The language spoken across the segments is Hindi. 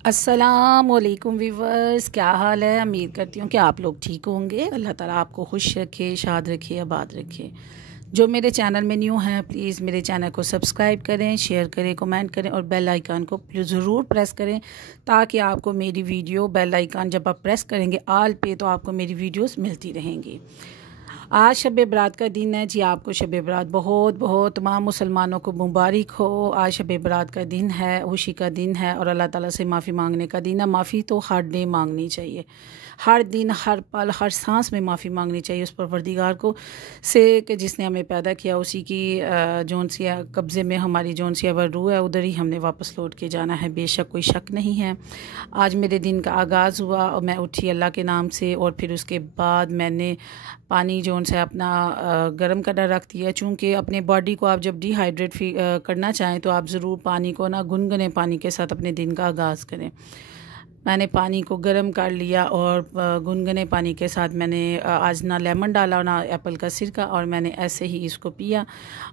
अस्सलामुअलैकुम वीवर्स, क्या हाल है। उम्मीद करती हूँ कि आप लोग ठीक होंगे। अल्लाह ताला आपको खुश रखे, शाद रखे, आबाद रखे। जो मेरे चैनल में न्यू हैं प्लीज़ मेरे चैनल को सब्सक्राइब करें, शेयर करें, कमेंट करें और बेल आइकन को ज़रूर प्रेस करें ताकि आपको मेरी वीडियो बेल आइकन जब आप प्रेस करेंगे आल पे तो आपको मेरी वीडियोस मिलती रहेंगी। आज शब बरात का दिन है जी। आपको शब बरात बहुत बहुत तमाम मुसलमानों को मुबारक हो। आज शब बरात का दिन है, खुशी का दिन है और अल्लाह ताला से माफ़ी मांगने का दिन है। माफ़ी तो हर डे मांगनी चाहिए, हर दिन, हर पल, हर सांस में माफ़ी मांगनी चाहिए उस परवरदिगार को से कि जिसने हमें पैदा किया। उसी की जौन सी कब्ज़े में हमारी जौन सी अवर रूह है उधर ही हमने वापस लौट के जाना है, बेशक कोई शक नहीं है। आज मेरे दिन का आगाज़ हुआ और मैं उठी अल्लाह के नाम से और फिर उसके बाद मैंने पानी जौन सा अपना गर्म करना रख दिया। चूँकि अपने बॉडी को आप जब डिहाइड्रेट करना चाहें तो आप ज़रूर पानी को ना गुनगुने पानी के साथ अपने दिन का आगाज़ करें। मैंने पानी को गर्म कर लिया और गुनगुने पानी के साथ मैंने आज ना लेमन डाला ना एप्पल का सिरका, और मैंने ऐसे ही इसको पिया।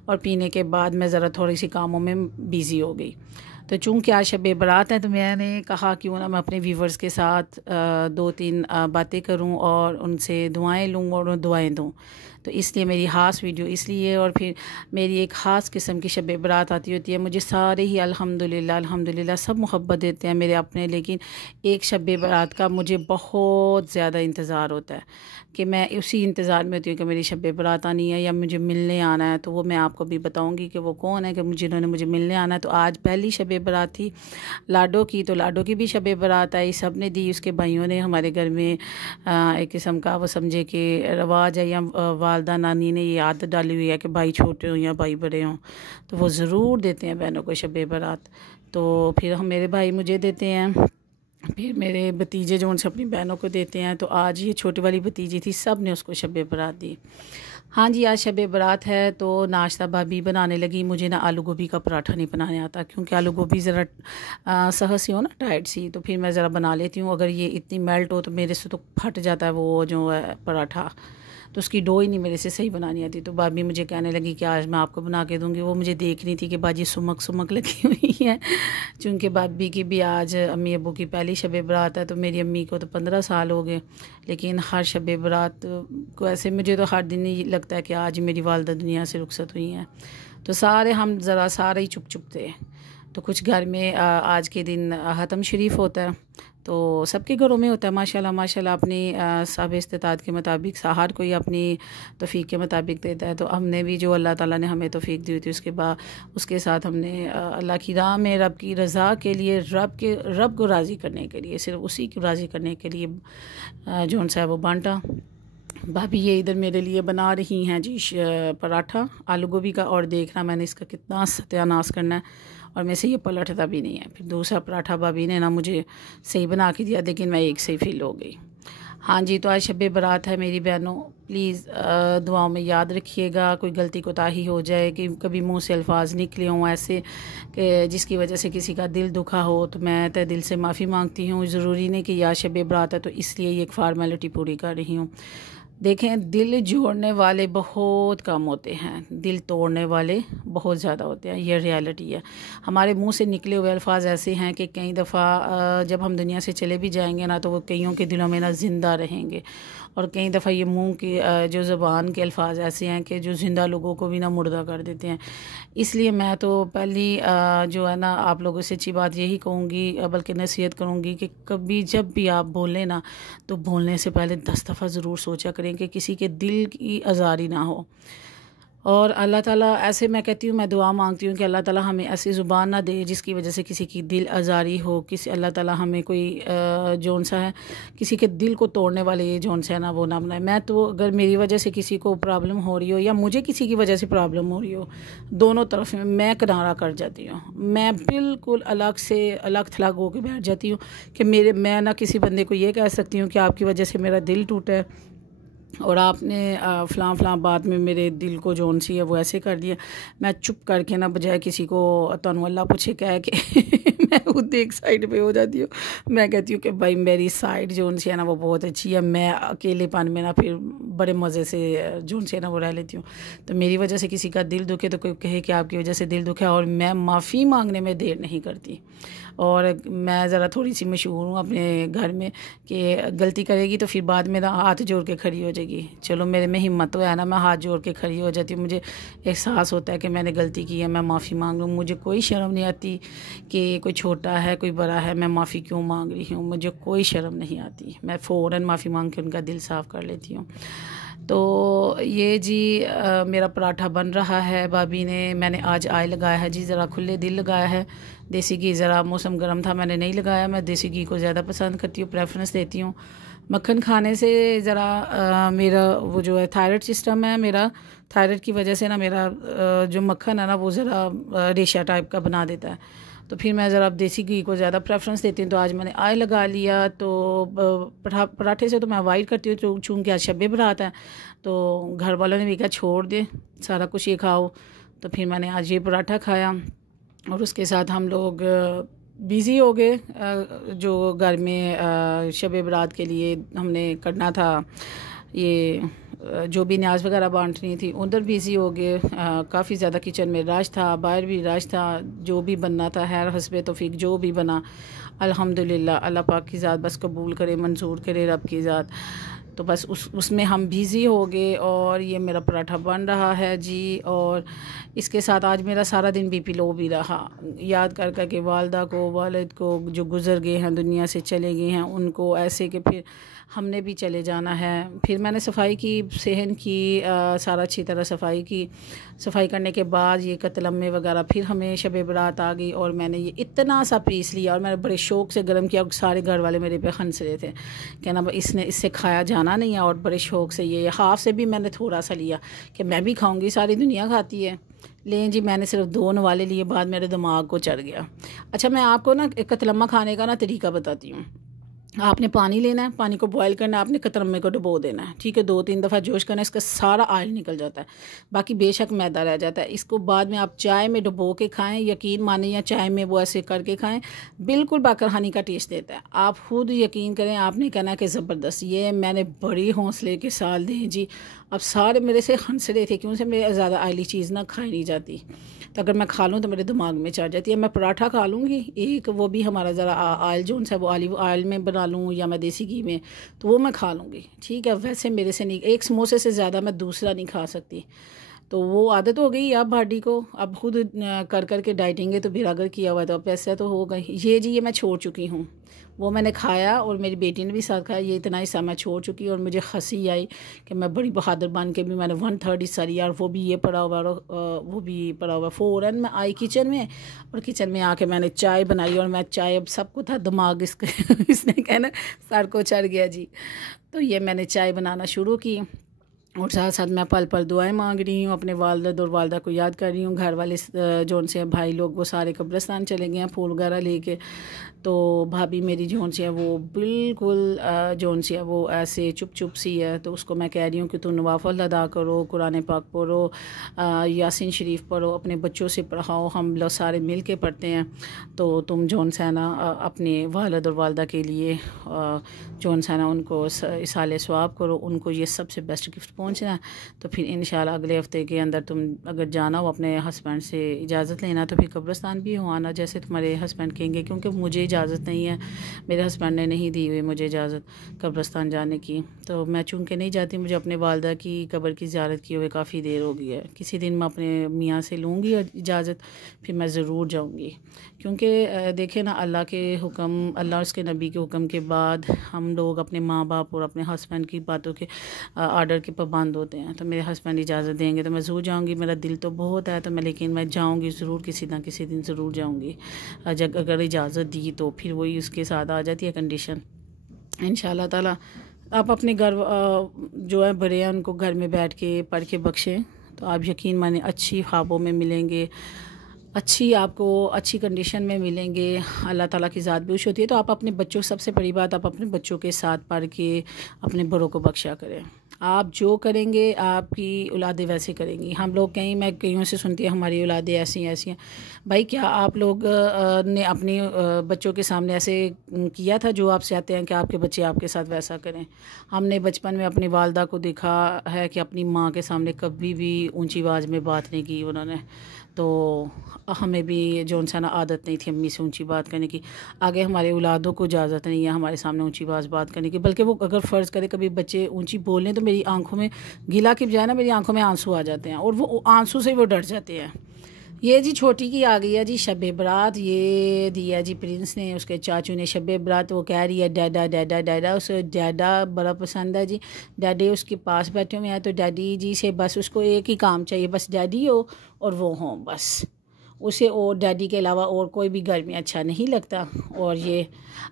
और पीने के बाद मैं ज़रा थोड़ी सी कामों में बिज़ी हो गई। तो चूँकि आज शब बरात है तो मैंने कहा क्यों ना मैं अपने व्यूवर्स के साथ दो तीन बातें करूं और उनसे दुआएं लूं और दुआएं दूं। तो इसलिए मेरी ख़ास वीडियो इसलिए, और फिर मेरी एक ख़ास किस्म की शब बरात आती होती है। मुझे सारे ही अल्हम्दुलिल्लाह अल्हम्दुलिल्लाह सब मोहब्बत देते हैं मेरे अपने, लेकिन एक शब बरात का मुझे बहुत ज़्यादा इंतज़ार होता है कि मैं उसी इंतज़ार में होती हूँ कि मेरी शब बरात आनी है या मुझे मिलने आना है। तो वो मैं आपको भी बताऊँगी कि वो कौन है कि जिन्होंने मुझे मिलने आना है। तो आज पहली शब बरात थी लाडो की, तो लाडो की भी शब बरात आई, सब ने दी। उसके भाइयों ने हमारे घर में एक किस्म का वो समझे कि रवाज है या वालदा नानी ने ये आदत डाली हुई है कि भाई छोटे हों या भाई बड़े हों तो वो ज़रूर देते हैं बहनों को शब बरात। तो फिर हम मेरे भाई मुझे देते हैं, फिर मेरे भतीजे जो उनसे अपनी बहनों को देते हैं। तो आज ये छोटी वाली भतीजी थी, सब ने उसको शब बरात दी। हाँ जी, आज शब बरात है तो नाश्ता भाभी बनाने लगी। मुझे ना आलू गोभी का पराठा नहीं बनाने आता क्योंकि आलू गोभी ज़रा सहज सी हो ना, टाइट सी, तो फिर मैं ज़रा बना लेती हूँ। अगर ये इतनी मेल्ट हो तो मेरे से तो फट जाता है वो जो है पराठा, तो उसकी डो ही नहीं मेरे से सही बनानी आती। तो भाभी मुझे कहने लगी कि आज मैं आपको बना के दूँगी। वो मुझे देख रही थी कि बाजी सुमक सुमक लगी हुई है, चूँकि भाभी की भी आज अम्मी अबू की पहली शब बरात है। तो मेरी अम्मी को तो 15 साल हो गए, लेकिन हर शब बरात को ऐसे मुझे तो हर दिन ही लगता है कि आज मेरी वालदा दुनिया से रुखसत हुई हैं। तो सारे हम ज़रा सारे ही चुप चुप थे। तो कुछ घर में आज के दिन ख़त्म शरीफ होता है, तो सबके घरों में होता है माशाल्लाह माशाल्लाह। अपनी साहब इस्तिताअत के मुताबिक हर कोई अपनी तौफीक के मुताबिक देता है। तो हमने भी जो अल्लाह ताला ने हमें तौफीक दी हुई थी उसके साथ हमने अल्लाह की राह में रब की रज़ा के लिए, रब को राज़ी करने के लिए, सिर्फ उसी को राज़ी करने के लिए जो सा है वो बांटा। भाभी ये इधर मेरे लिए बना रही हैं जी पराठा आलू गोभी का, और देखना मैंने इसका कितना सत्यानाश करना है और मैं से ये पलटता भी नहीं है। फिर दूसरा पराठा भाभी ने ना मुझे सही बना के दिया, लेकिन मैं एक से ही फेल हो गई। हाँ जी, तो आज शब बरात है मेरी बहनों, प्लीज़ दुआओं में याद रखिएगा। कोई गलती कोताही हो जाए कि कभी मुंह से अल्फाज निकले हों ऐसे कि जिसकी वजह से किसी का दिल दुखा हो, तो मैं तहे दिल से माफ़ी मांगती हूँ। ज़रूरी नहीं कि यार शब बरात है तो इसलिए ये एक फार्मेलिटी पूरी कर रही हूँ। देखें, दिल जोड़ने वाले बहुत कम होते हैं, दिल तोड़ने वाले बहुत ज़्यादा होते हैं, ये रियलिटी है। हमारे मुंह से निकले हुए अल्फाज ऐसे हैं कि कई दफ़ा जब हम दुनिया से चले भी जाएंगे ना तो वो कईयों के दिलों में ना ज़िंदा रहेंगे, और कई दफ़ा ये मुंह की जो ज़बान के अल्फाज ऐसे हैं कि जो ज़िंदा लोगों को भी ना मुर्दा कर देते हैं। इसलिए मैं तो पहली जो है ना आप लोगों से अच्छी बात यही कहूँगी, बल्कि नसीहत करूँगी कि कभी जब भी आप बोलें ना तो बोलने से पहले 10 दफ़ा ज़रूर सोचा करें कि किसी के दिल की आज़ारी ना हो। और अल्लाह ताला ऐसे मैं कहती हूँ, मैं दुआ मांगती हूँ कि अल्लाह ताला हमें ऐसी ज़ुबान ना दे जिसकी वजह से किसी की दिल आज़ारी हो। किसी अल्लाह ताला हमें कोई जौन सा है किसी के दिल को तोड़ने वाले ये जौन सा है ना वो ना बनाए। मैं तो अगर मेरी वजह से किसी को प्रॉब्लम हो रही हो या मुझे किसी की वजह से प्रॉब्लम हो रही हो, दोनों तरफ में मैं किनारा कर जाती हूँ। मैं बिल्कुल अलग से अलग थलग होकर बैठ जाती हूँ कि मैं ना किसी बंदे को ये कह सकती हूँ कि आपकी वजह से मेरा दिल टूटा है और आपने फ़लाँ बात में मेरे दिल को जौन सी है वो ऐसे कर दिया। मैं चुप करके ना बजाय किसी को तनु अल्लाह पूछे कह के मैं खुद एक साइड पे हो जाती हूँ। मैं कहती हूँ कि भाई मेरी साइड जौन सी है ना वो बहुत अच्छी है, मैं अकेलेपन में ना फिर बड़े मज़े से जौन सी है ना वो रह लेती हूँ। तो मेरी वजह से किसी का दिल दुखे तो कोई कहे कि आपकी वजह से दिल दुखा है, और मैं माफ़ी मांगने में देर नहीं करती। और मैं ज़रा थोड़ी सी मशहूर हूँ अपने घर में कि गलती करेगी तो फिर बाद में हाथ जोड़ के खड़ी हो जाएगी। चलो मेरे में हिम्मत तो है ना, मैं हाथ जोड़ के खड़ी हो जाती हूँ। मुझे एहसास होता है कि मैंने गलती की है, मैं माफ़ी मांग लूँ। मुझे कोई शर्म नहीं आती कि कोई छोटा है कोई बड़ा है, मैं माफ़ी क्यों मांग रही हूँ, मुझे कोई शर्म नहीं आती। मैं फ़ौरन माफ़ी मांग के उनका दिल साफ़ कर लेती हूँ। तो ये जी मेरा पराठा बन रहा है। भाभी ने, मैंने आज ऑयल लगाया है जी, ज़रा खुले दिल लगाया है। देसी घी, ज़रा मौसम गर्म था मैंने नहीं लगाया। मैं देसी घी को ज़्यादा पसंद करती हूँ, प्रेफरेंस देती हूँ। मक्खन खाने से ज़रा मेरा वो जो है थायराइड सिस्टम है, मेरा थायराइड की वजह से ना मेरा जो मक्खन है ना वो ज़रा रेशा टाइप का बना देता है। तो फिर मैं ज़रा देसी घी को ज़्यादा प्रेफरेंस देती हूँ। तो आज मैंने ऑयल लगा लिया। तो पराठे से तो मैं अवॉइड करती हूँ, तो चूँकि आज शब बरात है तो घर वालों ने भी कहा छोड़ दे, सारा कुछ ये खाओ। तो फिर मैंने आज ये पराठा खाया और उसके साथ हम लोग बिज़ी हो गए। जो घर में शब बरात के लिए हमने करना था, ये जो भी न्याज वगैरह बांटनी थी, उधर बिज़ी हो गए। काफ़ी ज़्यादा किचन में रश था, बाहर भी रश था। जो भी बनना था है हस्बे तौफीक जो भी बना, अल्हम्दुलिल्लाह, अल्लाह पाक की ज़ात बस कबूल करे, मंजूर करे रब की ज़ात। तो बस उसमें हम बिज़ी हो गए और ये मेरा पराठा बन रहा है जी। और इसके साथ आज मेरा सारा दिन बीपी लो भी रहा, याद कर कर के वालदा को, वालिद को जो गुज़र गए हैं, दुनिया से चले गए हैं, उनको ऐसे कि फिर हमने भी चले जाना है। फिर मैंने सफाई की, सहन की, सारा अच्छी तरह सफाई की। सफाई करने के बाद ये कतलम्मे वगैरह, फिर हमें शब बरात आ गई और मैंने ये इतना सा पीस लिया और मैंने बड़े शौक़ से गर्म किया। और सारे घर वाले मेरे पे हंस रहे थे, कहना इससे खाया जाना नहीं है। और बड़े शौक़ से ये हाफ़ से भी मैंने थोड़ा सा लिया कि मैं भी खाऊँगी, सारी दुनिया खाती है। लें जी, मैंने सिर्फ 2 नवाले लिए, बाद मेरे दिमाग को चढ़ गया। अच्छा, मैं आपको ना कतलम्मा खाने का ना तरीका बताती हूँ। आपने पानी लेना है, पानी को बॉयल करना है, आपने कतरम्मे को डुबो देना है, ठीक है। 2-3 दफ़ा जोश करना है, इसका सारा ऑयल निकल जाता है, बाकी बेशक मैदा रह जाता है। इसको बाद में आप चाय में डुबो के खाएं, यकीन माने, या चाय में वो ऐसे करके खाएं, बिल्कुल बाकरहानी का टेस्ट देता है। आप खुद यकीन करें, आपने कहना है कि ज़बरदस्त। ये मैंने बड़ी हौसले के साथ दी जी। अब सारे मेरे से हंस रहे थे, क्यों से मेरे ज़्यादा ऑयली चीज़ ना खाई नहीं जाती, तो अगर मैं खा लूँ तो मेरे दिमाग में चढ़ जाती है। मैं पराठा खा लूँगी एक, वो भी हमारा ज़रा ऑयल जो है वो ऑलिव ऑयल में बना लूँ या मैं देसी घी में, तो वो मैं खा लूँगी, ठीक है। वैसे मेरे से नहीं, एक समोसे से ज़्यादा मैं दूसरा नहीं खा सकती। तो वो आदत हो गई अब बॉडी को। अब खुद कर कर के डाइटिंग है तो बिरागर किया हुआ है, तो अब ऐसा तो हो गई। ये जी, ये मैं छोड़ चुकी हूँ। वो मैंने खाया और मेरी बेटी ने भी साथ खाया। ये इतना हिस्सा मैं छोड़ चुकी, और मुझे हंसी आई कि मैं बड़ी बहादुर बन के भी मैंने 1/3 हिस्सा लिया, और वो भी ये पड़ा हुआ, वो भी पड़ा हुआ। फ़ौरन मैं आई किचन में, और किचन में आके मैंने चाय बनाई। और मैं चाय, अब सबको था दिमाग इसके इसने कहना सर को चढ़ गया जी। तो ये मैंने चाय बनाना शुरू की, और साथ साथ मैं पल पल दुआएं मांग रही हूँ, अपने वालिद और वालदा को याद कर रही हूँ। घर वाले जो उनसे भाई लोग वो सारे कब्रिस्तान चले गए हैं फूल वगैरह लेके। तो भाभी मेरी जोन सी है वो बिल्कुल जोन सी है वो ऐसे चुप चुप सी है। तो उसको मैं कह रही हूँ कि तुम नवाफल अदा करो, कुरान पाक पढ़ो, यासीन शरीफ पढ़ो, अपने बच्चों से पढ़ाओ, हम लोग सारे मिल के पढ़ते हैं। तो तुम जोन सा ना अपने वालिद और वालदा के लिए जोन सा ना उनको इसाले सवाब करो, उनको ये सबसे बेस्ट गिफ्ट पहुँचना है। तो फिर इंशाल्लाह अगले हफ्ते के अंदर तुम अगर जाना हो अपने हस्बैंड से इजाज़त लेना, तो फिर कब्रिस्तान भी हो आना जैसे तुम्हारे हस्बैंड कहेंगे, क्योंकि मुझे इजाज़त नहीं है, मेरे हस्बैंड ने नहीं दी हुई मुझे इजाज़त कब्रिस्तान जाने की। तो मैं चूँकि नहीं जाती, मुझे अपने वालदा की कब्र की ज़ियारत किए हुए काफ़ी देर हो गई है। किसी दिन मैं अपने मियाँ से लूँगी इजाज़त, फिर मैं ज़रूर जाऊँगी। क्योंकि देखें ना, अल्लाह के हुक्म, अल्लाह और उसके नबी के हुक्म के बाद हम लोग अपने माँ बाप और अपने हस्बैंड की बातों के आर्डर के पाबंद होते हैं। तो मेरे हस्बैंड इजाज़त देंगे तो मैं ज़रूर जाऊँगी। मेरा दिल तो बहुत है, तो मैं, लेकिन मैं जाऊँगी ज़रूर, किसी ना किसी दिन ज़रूर जाऊँगी। अगर इजाज़त दी तो फिर वही उसके साथ आ जाती है कंडीशन, इंशाल्लाह ताला। आप अपने घर जो है बड़े हैं उनको घर में बैठ के पढ़ के बख्शें, तो आप यकीन माने अच्छी ख्वाबों में मिलेंगे, आपको अच्छी कंडीशन में मिलेंगे। अल्लाह ताला की ज़ात भी खुश होती है। तो आप अपने बच्चों, सबसे बड़ी बात, आप अपने बच्चों के साथ पढ़ के अपने बड़ों को बख्शा करें। आप जो करेंगे आपकी औलादें वैसे करेंगी। हम लोग मैं कईयों से सुनती है हमारी औलादें ऐसी हैं। भाई, क्या आप लोग ने अपने बच्चों के सामने ऐसे किया था जो आप चाहते हैं कि आपके बच्चे आपके साथ वैसा करें? हमने बचपन में अपनी वालदा को देखा है कि अपनी माँ के सामने कभी भी ऊंची आवाज़ में बात नहीं की उन्होंने। तो हमें भी जो सा ना आदत नहीं थी अम्मी से ऊंची बात करने की। आगे हमारे औलादों को इजाज़त नहीं है हमारे सामने ऊंची बात करने की, बल्कि वो अगर फ़र्ज़ करे कभी बच्चे ऊंची बोलें तो मेरी आंखों में गिला की बजाय ना मेरी आंखों में आंसू आ जाते हैं और वो आंसू से वो डर जाते हैं। ये जी छोटी की आ गई है जी शब बरात, ये दिया जी प्रिंस ने, उसके चाचू ने शब बरात। वो कह रही है डैडा डैडा डैडा, उसे डैडा बड़ा पसंद है जी। डैडी उसके पास बैठे हुए हैं तो डैडी जी से बस उसको एक ही काम चाहिए, बस डैडी हो और वो हों बस। उसे और डैडी के अलावा और कोई भी घर में अच्छा नहीं लगता। और ये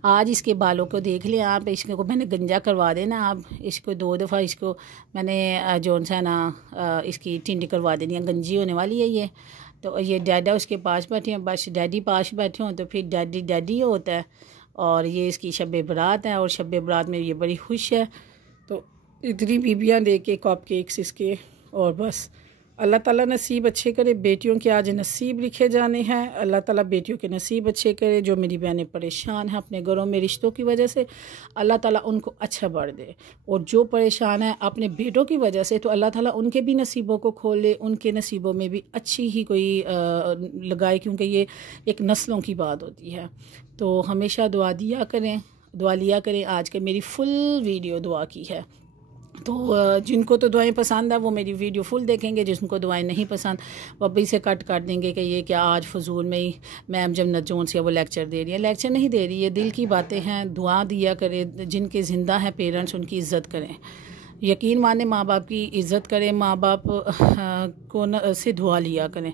आज इसके बालों को देख लें आप, इसको मैंने गंजा करवा देना आप। इसको 2 दफ़ा इसको मैंने जो सा ना इसकी टिंडी करवा देनी है, गंजी होने वाली है ये। तो ये डैडा उसके पास बैठे हैं, बस डैडी पास बैठे हों तो फिर डैडी डैडी होता है। और ये इसकी शब बरात है और शब बरात में ये बड़ी खुश है। तो इतनी बीबियाँ दे के कप केक्स इसके, और बस अल्लाह ताला नसीब अच्छे करे। बेटियों के आज नसीब लिखे जाने हैं, अल्लाह ताला बेटियों के नसीब अच्छे करे। जो मेरी बहनें परेशान हैं अपने घरों में रिश्तों की वजह से, अल्लाह ताला उनको अच्छा बढ़ दे। और जो परेशान है अपने बेटों की वजह से, तो अल्लाह ताला उनके भी नसीबों को खोले, उनके नसीबों में भी अच्छी ही कोई लगाए, क्योंकि ये एक नस्लों की बात होती है। तो हमेशा दुआ दिया करें, दुआ लिया करें। आज के मेरी फुल वीडियो दुआ की है, तो जिनको तो दुआएं पसंद है वो मेरी वीडियो फुल देखेंगे, जिनको दुआएं नहीं पसंद वो अभी से कट कर देंगे कि ये क्या आज फजूल में ही मैम जन्नत जोन्स या वो लेक्चर दे रही है। लेक्चर नहीं दे रही है, दिल की बातें हैं। दुआ दिया करें, जिनके ज़िंदा हैं पेरेंट्स उनकी इज़्ज़त करें, यकीन माने माँ बाप की इज़्ज़त करें, माँ बाप को न से दुआ लिया करें।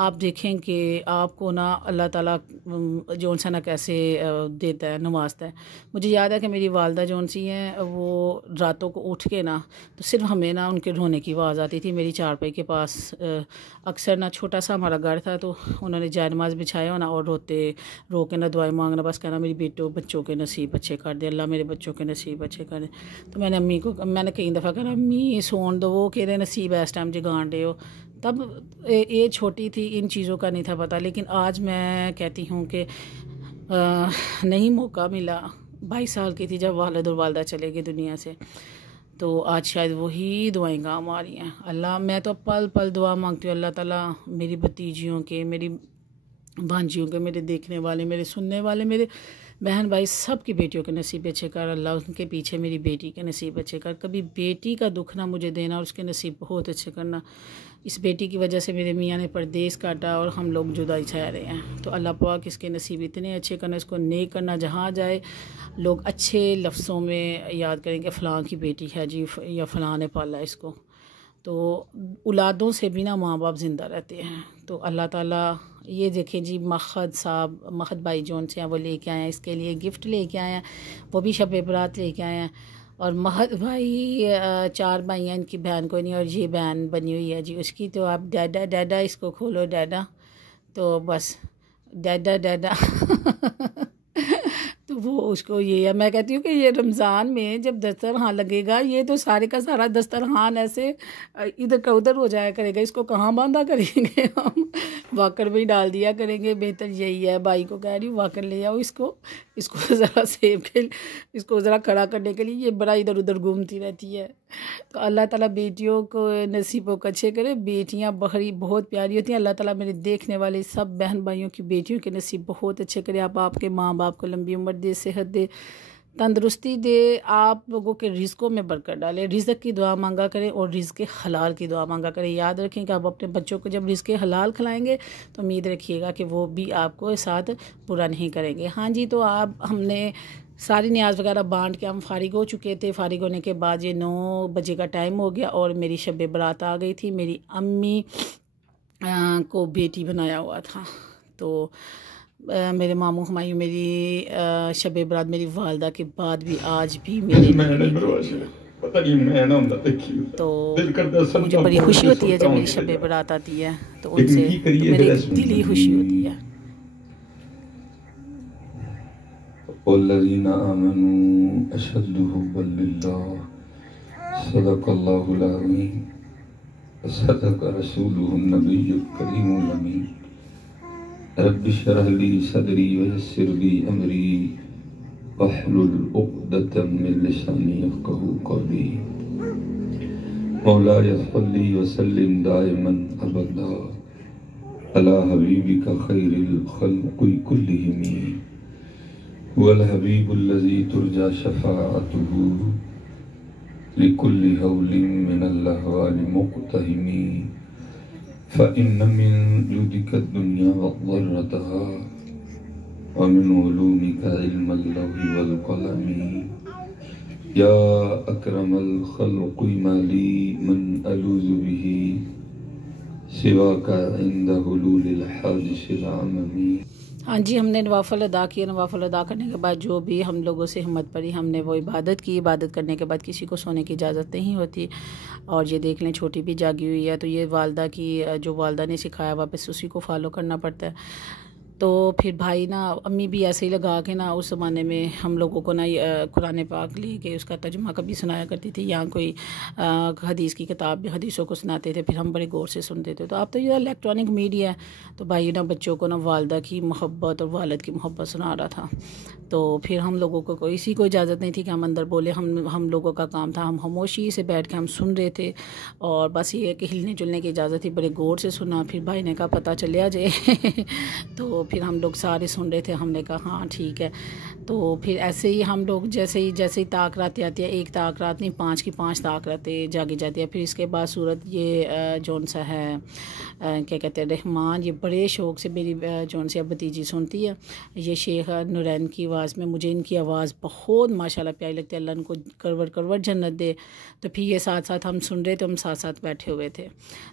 आप देखें कि आपको ना अल्लाह ताला जौन सा ना कैसे देता है, नवाजता है। मुझे याद है कि मेरी वालदा जौन सी हैं वो रातों को उठ के ना तो सिर्फ हमें ना उनके रोने की आवाज़ आती थी। मेरी चारपाई के पास अक्सर ना छोटा सा हमारा घर था, तो उन्होंने जाय नमाज़ बिछाया होना और रो के ना दुआएं मांगना, बस कहना मेरी बच्चों के नसीब अच्छे कर दे अल्लाह, मेरे बच्चों के नसीब अच्छे कर दे। तो मैंने कई दफ़ा कहा अम्मी सोन दो, वो कह रहे नसीब है इस टाइम जगान दे हो। तब ये छोटी थी, इन चीज़ों का नहीं था पता, लेकिन आज मैं कहती हूँ कि नहीं मौका मिला। 22 साल की थी जब वालिद और वालदा चले गए दुनिया से, तो आज शायद वही दुआएं काम आ रही हैं। अल्लाह, मैं तो पल पल दुआ मांगती हूँ, अल्लाह ताला मेरी भतीजियों के, मेरी भांजियों के, मेरे देखने वाले, मेरे सुनने वाले, मेरे बहन भाई सब की बेटियों के नसीब अच्छे कर अल्लाह। उनके पीछे मेरी बेटी के नसीब अच्छे कर, कभी बेटी का दुख ना मुझे देना और उसके नसीब बहुत अच्छे करना। इस बेटी की वजह से मेरे मियाँ ने परदेश काटा और हम लोग जुदाई छा रहे हैं, तो अल्लाह पाक इसके नसीब इतने अच्छे करना, इसको नेक करना, जहाँ जाए लोग अच्छे लफ्ज़ों में याद करेंगे फ़लाँ की बेटी है जी या फ़लाँ ने पाला इसको। तो औलादों से भी ना माँ बाप ज़िंदा रहते हैं। तो अल्लाह ताला, ये देखें जी महद भाई जौन से हैं वो लेके आए हैं, इसके लिए गिफ्ट लेके आए हैं, वो भी शब बरात लेके आए हैं। और महद भाई 4 भाई हैं, इनकी बहन कोई नहीं, और ये बहन बनी हुई है जी उसकी। तो आप डैडा डैडा इसको खोलो डैडा, तो बस डैडा डैडा तो वो उसको ये है। मैं कहती हूँ कि ये रमज़ान में जब दस्तरखान लगेगा, ये तो सारे का सारा दस्तरखान ऐसे इधर का उधर हो जाया करेगा, इसको कहाँ बांधा करेंगे हम, वाकर में ही डाल दिया करेंगे। बेहतर यही है, भाई को कह रही हूँ वाकर ले आओ इसको ज़रा सेब के, इसको ज़रा खड़ा करने के लिए, ये बड़ा इधर उधर घूमती रहती है। तो अल्लाह ताला बेटियों को नसीबों को अच्छे करे। बेटियाँ बहरी बहुत प्यारी होती हैं। अल्लाह ताला मेरे देखने वाले सब बहन भाइयों की बेटियों के नसीब बहुत अच्छे करे। आपके माँ बाप को लंबी उम्र दे, सेहत दे, तंदुरुस्ती दे, आप लोगों के रिज़्क़ों में बरकत डाले। रिज़्क़ की दुआ मांगा करें और रिज़्क़ हलाल की दुआ मांगा करें। याद रखें कि आप अपने बच्चों को जब रिज़्क़ हलाल खिलाएंगे तो उम्मीद रखिएगा कि वो भी आपको साथ बुरा नहीं करेंगे। हाँ जी, तो हमने सारी न्याज वगैरह बांट के हम फारिग हो चुके थे। फारिग होने के बाद ये 9 बजे का टाइम हो गया और मेरी शब बरात आ गई थी। मेरी अम्मी को बेटी बनाया हुआ था, तो मेरे मामू हुमायूं मेरी शब बरात मेरी वालदा के बाद भी आज भी मेरे तो मुझे बड़ी खुशी होती है जब मेरी शब बरात आती है, तो उनसे मेरी दिली खुशी होती है। वल्लज़ीना आमनू अशद्दु हुब्बन लिल्लाह, सदक़ल्लाहुल अज़ीम, सदक़ रसूलुहुन नबियुल करीमुल अमीन। रब्बि श्रह ली सदरी वयस्सिर ली अमरी वहलुल उक़दतम मिन लिसानी यफ़क़हू क़ौली। मौलाया सल्ली व सल्लिम दाइमन अबदा अला हबीबिका खैरिल खल्क़ि कुल्लिहिम वल हबीबुल्लज़ी तुरजा शफ़ाअतुहु लिकुल्लि हौलिन मिनल अहवालि मुक़्तहिमी फ़इन्न मिन जुदिका दुनिया वज़र्रतहा व मिन उलूमिका इल्मल लौहि वल क़लमी या अकरमल खल्क़ि माली मन अलूज़ु बिही सिवाका इंदा हुलूलिल हादिसिल अममी। हाँ जी, हमने नवाफ़िल अदा किया। नवाफ़िल अदा करने के बाद जो भी हम लोगों से हिम्मत पड़ी हमने वो इबादत की। इबादत करने के बाद किसी को सोने की इजाज़त नहीं होती। और ये देख लें छोटी भी जागी हुई है, तो ये वालदा की जो वालदा ने सिखाया वापस उसी को फॉलो करना पड़ता है। तो फिर भाई ना अम्मी भी ऐसे ही लगा के ना उस ज़माने में हम लोगों को ना कुरान पाक ले के उसका तर्जुमा कभी सुनाया करती थी, या कोई हदीस की किताब भी हदीसों को सुनाते थे, फिर हम बड़े गौर से सुनते थे। तो अब तो ये इलेक्ट्रॉनिक मीडिया है, तो भाई ना बच्चों को ना वालदा की मोहब्बत और वालिद की मोहब्बत सुना रहा था। तो फिर हम लोगों को कोई इसी को इजाज़त नहीं थी कि हम अंदर बोले। हम लोगों का काम था, हम खामोशी से बैठ के हम सुन रहे थे, और बस ये कि हिलने जुलने की इजाज़त थी। बड़े गौर से सुना। फिर भाई ने कहा पता चलिया जे तो फिर हम लोग सारे सुन रहे थे। हमने कहा हाँ ठीक है। तो फिर ऐसे ही हम लोग जैसे ही ताक रातें आती है, एक ताक रात नहीं 5 की 5 ताक रातें जागी जाती है। फिर इसके बाद सूरत ये जौन सा है क्या कहते हैं रहमान, ये बड़े शौक़ से मेरी जौन सी भतीजी सुनती है। ये शेख नूरैन की आवाज़ में मुझे इनकी आवाज़ बहुत माशाल्लाह प्यारी लगती है। अल्लाह इनको करवट जन्नत दे। तो फिर ये साथ साथ हम सुन रहे थे, हम साथ साथ बैठे हुए थे।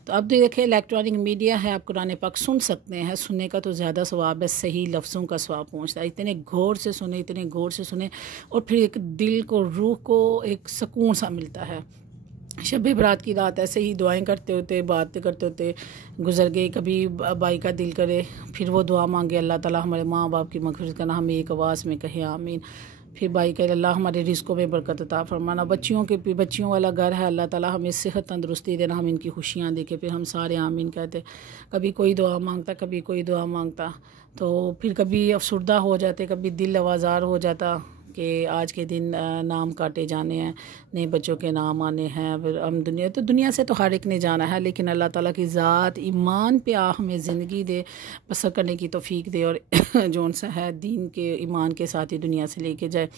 तो अब देखिए इलेक्ट्रॉनिक मीडिया है, आप कुरान पाक सुन सकते हैं। सुनने का तो ज़्यादा सवाब है, सही लफ्ज़ों का सवाब पहुँचता है। इतने गौर से सुने और फिर एक दिल को रूह को एक सुकून सा मिलता है। शब बरात की रात ऐसे ही दुआएं करते होते बातें करते होते गुजर गई। कभी भाई का दिल करे फिर वो दुआ मांगे अल्लाह ताला हमारे माँ बाप की मग़फ़िरत करना, हम एक आवाज़ में कहें आमीन। फिर भाई कहे अल्लाह हमारे रिज़्क़ों में बरकत अता फरमाना। बच्चियों वाला घर है, अल्लाह ताला हमें सेहत तंदुरुस्ती देना, हम इनकी खुशियाँ देखें। फिर हम सारे आमीन कहते। कभी कोई दुआ मांगता, कभी कोई दुआ मांगता। तो फिर कभी अफसुर्दा हो जाते, कभी दिल आवाज़ार हो जाता कि आज के दिन नाम काटे जाने हैं, नए बच्चों के नाम आने हैं। फिर हम दुनिया से तो हर एक ने जाना है, लेकिन अल्लाह ताला की ज़ात ईमान पे हमें ज़िंदगी दे, बसर करने की तौफीक दे, और जौन सा है दीन के ईमान के साथ ही दुनिया से लेके जाए।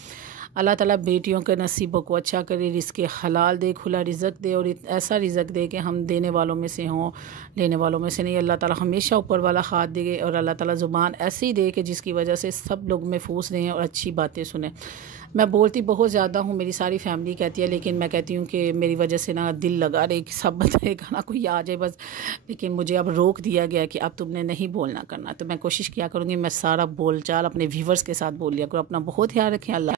अल्लाह ताला बेटियों के नसीबों को अच्छा करे, रिज़्क़ हलाल दे, खुला रिज़्क़ दे, और ऐसा रिज़्क़ दे कि हम देने वालों में से हों, लेने वालों में से नहीं। अल्लाह ताला हमेशा ऊपर वाला हाथ दे, और अल्लाह ताला ज़ुबान ऐसी दे कि जिसकी वजह से सब लोग महफूज रहें और अच्छी बातें सुने। मैं बोलती बहुत ज़्यादा हूँ, मेरी सारी फैमिली कहती है, लेकिन मैं कहती हूँ कि मेरी वजह से ना दिल लगा रहे कि सब बताएगा ना, कोई आ जाए बस। लेकिन मुझे अब रोक दिया गया कि अब तुमने नहीं बोलना करना। तो मैं कोशिश किया करूँगी मैं सारा बोलचाल अपने व्यूवर्स के साथ बोल लिया करूँ। अपना बहुत ख्याल रखें। अल्लाह